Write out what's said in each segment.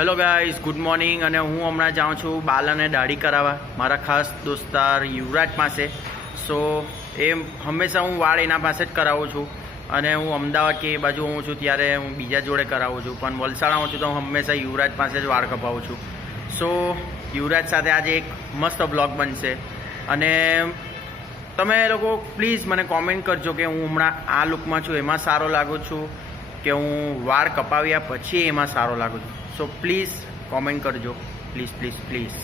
Hello guys, good morning. અને હું હમણાં જાઉં છું બાલ અને દાઢી કરાવવા મારા ખાસ દોસ્તાર યુવરાજ પાસે. સો એ હંમેશા હું વાળ એના પાસે જ કરાવું છું. અને હું અમદાવાદ કે એ બાજુ હોઉં છું ત્યારે હું બીજા જોડે કરાવું છું, પણ વલસાડ આવું છું તો હું હંમેશા યુવરાજ પાસે જ વાળ કપાવું છું. સો યુવરાજ સાથે આજે એક મસ્ત બ્લોગ બનશે. અને તમે લોકો પ્લીઝ મને કોમેન્ટ કરજો કે હું હમણાં આ લુકમાં છું એમાં સારો લાગું છું કે હું વાળ કપાવ્યા પછી એમાં સારો લાગું છું. સો પ્લીઝ કોમેન્ટ કરજો, પ્લીઝ પ્લીઝ પ્લીઝ.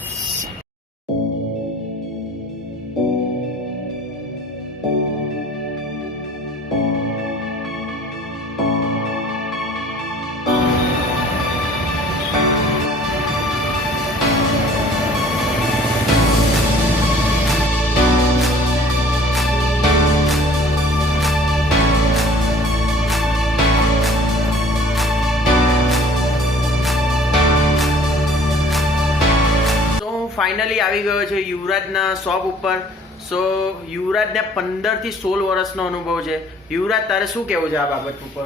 ફાઇનલી આવી ગયો છે યુવરાજના શોપ ઉપર. સો યુવરાજને 15 થી 16 વર્ષનો અનુભવ છે. યુવરાજ, તારે શું કહેવું છે આ બાબત ઉપર?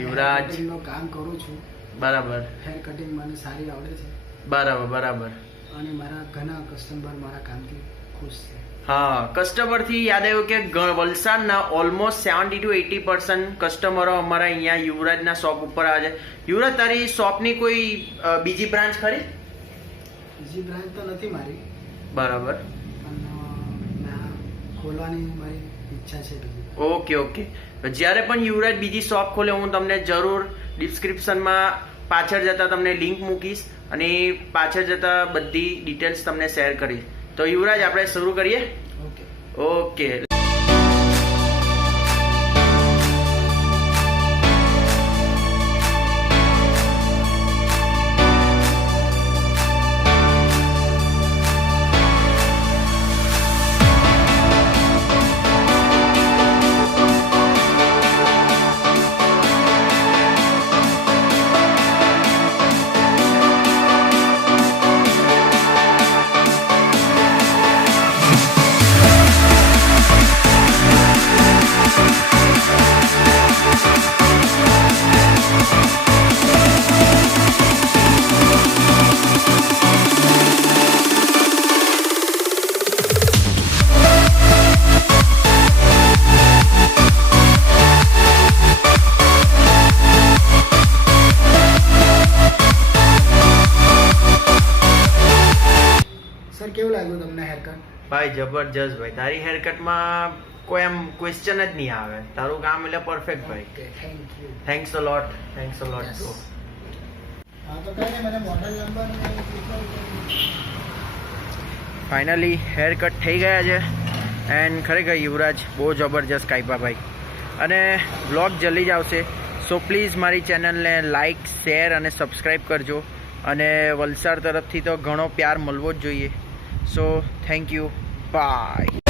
યુવરાજ નું કામ કરું છું. બરાબર. હેર કટિંગ મને સારી આવડે છે. બરાબર બરાબર. અને મારા ઘણા કસ્ટમર મારા કામથી ખુશ છે. હા, કસ્ટમરથી યાદ આવ્યું કે વલસાડના ઓલમોસ્ટ 70 to 80% કસ્ટમરો અમારા અહીંયા યુવરાજના શોપ ઉપર આવે છે. યુવરાજ, તારી શોપની કોઈ બીજી બ્રાન્ચ ખરી? બીજી બ્રાન્ચ તો નથી મારી. બરાબર. પણ ખોલવાની મારી ઈચ્છા છે બીજી. Okay okay. જ્યારે પણ યુવરાજ બીજી શોપ ખોલે હું તમને જરૂર ડિસ્ક્રિપ્શનમાં પાછળ જતા તમને લિંક મૂકીશ અને પાછળ જતા બધી ડિટેલ્સ તમને શેર કરીશ. તો યુવરાજ, આપણે શરૂ કરીએ. Okay okay. સર, કેવું લાગ્યું તમને હેરકટ? ભાઈ જબરજસ્ત ભાઈ. તારી હેરકટમાં કોઈ એમ ક્વેશ્ચન જ નહીં આવે. તારું કામ એટલે પરફેક્ટ ભાઈ. Okay, thank you. Thanks a lot. Thanks a lot. હા, તો કઈ નહીં, મને model number finally haircut થઈ ગયા છે. એન્ડ ખરેખર યુવરાજ બહુ જબરજસ્ત કાપ્યા ભાઈ. અને બ્લોગ જલ્દી જ આવશે. સો પ્લીઝ મારી ચેનલને લાઇક, શેર અને સબસ્ક્રાઈબ કરજો. અને વલસાડ તરફથી તો ઘણો પ્યાર મળવો જ જોઈએ. So thank you. બાય.